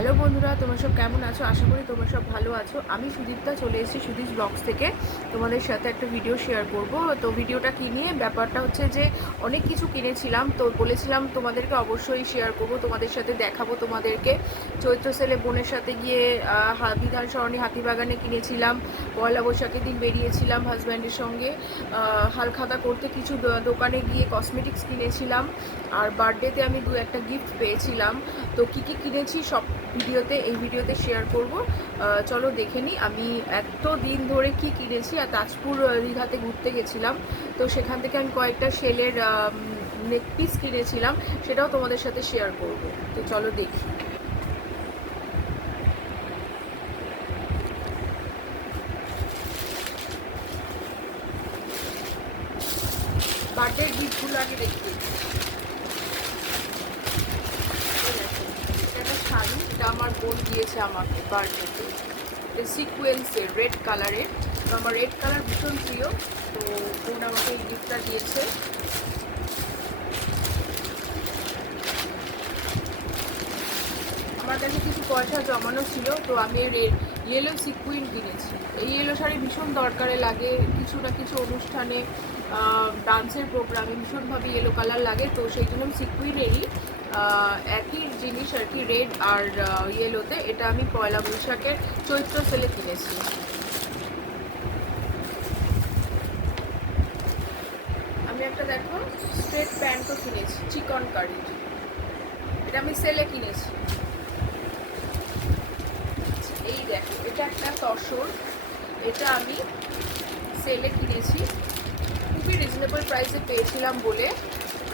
Hello বন্ধুরা, তোমরা সব কেমন আছো? আশা করি তোমরা সব ভালো আছো। আমি সুদীপ্তা চলে এসেছি সুদীপ ব্লগস থেকে তোমাদের সাথে একটা ভিডিও শেয়ার করব। তো ভিডিওটা কি নিয়ে? ব্যাপারটা হচ্ছে যে অনেক কিছু কিনেছিলাম, তো বলেছিলাম তোমাদেরকে অবশ্যই শেয়ার করব, তোমাদের সাথে দেখাবো তোমাদেরকে। চৈত্র সেলে বোনের সাথে গিয়ে বিধান সরণি হাতিবাগানে কিনেছিলাম। পয়লা বৈশাখের দিন বেরিয়েছিলাম হাজব্যান্ডের সঙ্গে হালখাতা করতে, কিছু দোকানে গিয়ে কসমেটিক্স কিনেছিলাম। আর বার্থডেতে আমি একটা গিফট পেয়েছিলাম। তো কী কী কিনেছি সব এই ভিডিওতে শেয়ার করব। চলো দেখে নিই আমি এত দিন ধরে কি কিনেছি। আর তাজপুর দীঘাতে ঘুরতে গেছিলাম, তো সেখান থেকে আমি কয়েকটা শেলের নেক পিস কিনেছিলাম, সেটাও তোমাদের সাথে শেয়ার করব। তো চলো দেখি। বার্থডে গিফটগুলো আগে দেখি। এটা একটা শাড়ি, এটা আমার বোন দিয়েছে আমাকে বার্থডেতে। সিকোয়েন্সের রেড কালারের, তো আমার রেড কালার ভীষণ প্রিয়, তো বোন আমাকে এই গিফটটা দিয়েছে। আমার কাছে কিছু পয়সা জমানো ছিল, তো আমি ইয়েলো সিকুইন কিনেছি। এই ইয়েলো শাড়ি ভীষণ দরকারে লাগে, কিছু না কিছু অনুষ্ঠানে, ডান্সের প্রোগ্রামে ভীষণভাবে ইয়েলো কালার লাগে। তো সেই জন্য আমি সিকুইনেরই একই জিনিস আর কি, রেড আর ইয়েলোতে, এটা আমি পয়লা বৈশাখের চৈত্র সেলে কিনেছি। আমি একটা দেখো স্ট্রেট প্যান্টও কিনেছি চিকন কারি, এটা আমি সেলে কিনেছি। এই দেখো, এটা একটা তসর, এটা আমি সেলে কিনেছি, খুবই রিজনেবল প্রাইসে পেয়েছিলাম বলে।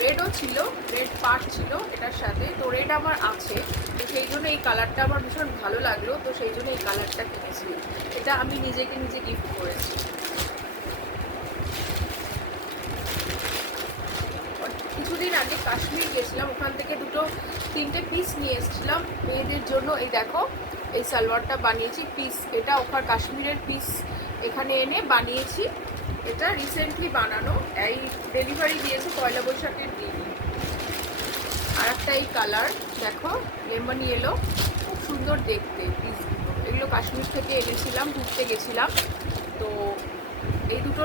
রেডও ছিল, রেড পার্ট ছিল এটার সাথে, তো রেড আমার আছে, তো সেই জন্য এই কালারটা আমার ভীষণ ভালো লাগলো, তো সেই জন্য এই কালারটা কিনেছি। এটা আমি নিজে গিফট করেছি। কিছুদিন আগে কাশ্মীর গেছিলাম, ওখান থেকে তিনটে পিস নিয়ে এসেছিলাম মেয়েদের জন্য। এই দেখো, এই সালোয়ারটা বানিয়েছি পিস, এটা ওখান কাশ্মীরের পিস এখানে এনে বানিয়েছি। এটা রিসেন্টলি বানানো, এই ডেলিভারি দিয়েছে পয়লা বৈশাখের দিন। আর একটা এই কালার দেখো, লেমন ইয়েলো, খুব সুন্দর দেখতে পিসগুলো। এগুলো কাশ্মীর থেকে এনেছিলাম, ঘুরতে গেছিলাম, তো এই দুটো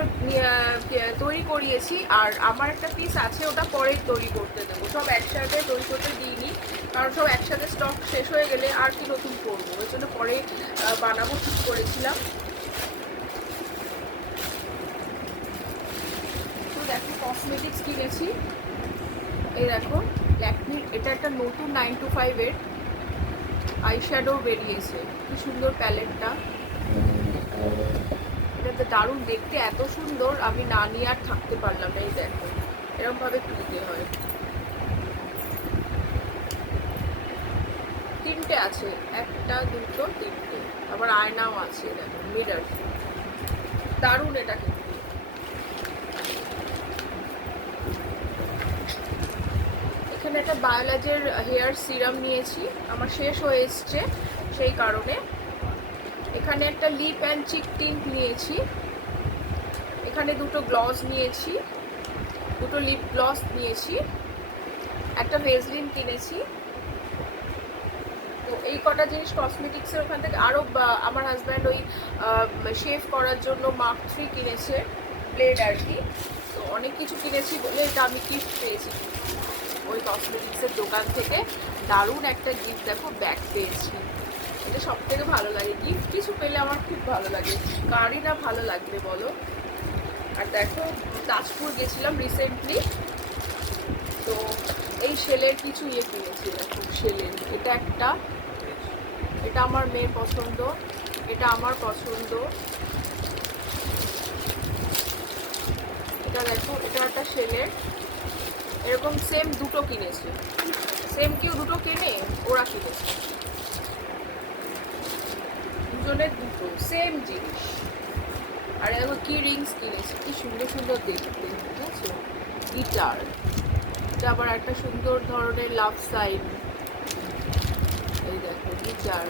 তৈরি করিয়েছি। আর আমার একটা পিস আছে, ওটা পরে তৈরি করতে দেবো, সব একসাথে তৈরি করতে দিইনি, কারণ সব একসাথে স্টক শেষ হয়ে গেলে আর কি নতুন করবো, ওই জন্য পরে বানাবো ঠিক করেছিলাম। তো দেখো কসমেটিক্স কিনেছি, এই দেখো ল্যাকমির, এটা একটা নতুন 925-এর আইশ্যাডো বেরিয়েছে, কি সুন্দর প্যালেটটা, এটা তো দারুণ দেখতে, এত সুন্দর, আমি না নিয়ে আর থাকতে পারলাম না। এই দেখো এরকমভাবে তুলতে হয়। তিনটে আছে, একটা দুটো তিনটে, আবার আয়নাও আছে, দেখো মিরর, দারুণ এটা কিন্তু। এখানে একটা বায়োলজের হেয়ার সিরাম নিয়েছি, আমার শেষ হয়ে এসছে সেই কারণে। এখানে একটা লিপ অ্যান্ড চিক টিন্ট নিয়েছি, এখানে দুটো গ্লস নিয়েছি, দুটো লিপ গ্লস নিয়েছি, একটা ভেজলিন কিনেছি। তো এই কটা জিনিস কসমেটিক্সের ওখান থেকে। আরও আমার হাজব্যান্ড ওই শেভ করার জন্য মার্ক 3 কিনেছে, ব্লেড আর কি। তো অনেক কিছু কিনেছি বলে এটা আমি গিফট পেয়েছি ওই কসমেটিক্সের দোকান থেকে। দারুণ একটা গিফট, দেখো ব্যাগ পেয়েছি, এটা সব থেকে ভালো লাগে, গিফট কিছু পেলে আমার খুব ভালো লাগে, কারই না ভালো লাগবে বলো। আর দেখো তাজপুর গেছিলাম রিসেন্টলি, তো এই শেলের কিছু কিনেছি, দেখো শেলের, এটা আমার মেয়ের পছন্দ, এটা আমার পছন্দ। এটা দেখো, এটা একটা শেলের, এরকম সেম দুটো কিনেছি, সেম কেউ দুটো কেনে, ওরা কিনেছে দুজনের দুটো সেম জিনিস। আর দেখো কি রিংস কিনেছি, কি সুন্দর সুন্দর দেখতে, ঠিক আছে। গিটার, এটা আবার একটা সুন্দর ধরনের লাভ সাইন, এই দেখো গিটার।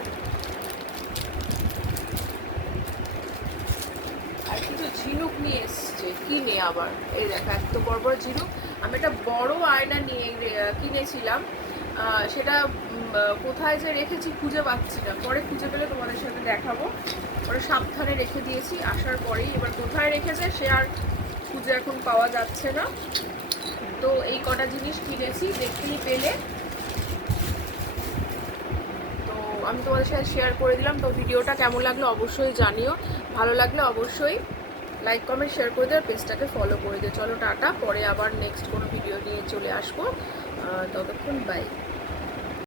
আর কিছু ঝিনুক নিয়ে এসছে কিনে আবার, এই দেখো এত বড় বড় ঝিনুক। আমি একটা বড় আয়না কিনেছিলাম, সেটা কোথায় যে রেখেছি খুঁজে পাচ্ছি না, পরে খুঁজে পেলে তোমাদের সাথে দেখাবো। পরে সাবধানে রেখে দিয়েছি আসার পরেই, এবার কোথায় রেখেছে সে আর খুঁজে এখন পাওয়া যাচ্ছে না। তো এই কটা জিনিস কিনেছি, দেখতেই পেলে। তো আমি তোমাদের সাথে শেয়ার করে দিলাম। তো ভিডিওটা কেমন লাগলো অবশ্যই জানিও, ভালো লাগলে অবশ্যই লাইক কমেন্ট শেয়ার করে দিও, পেজটাকে ফলো করে দিও। চলো টাটা, পরে আবার নেক্সট কোনো ভিডিও নিয়ে চলে আসবো, ততক্ষণ বাই।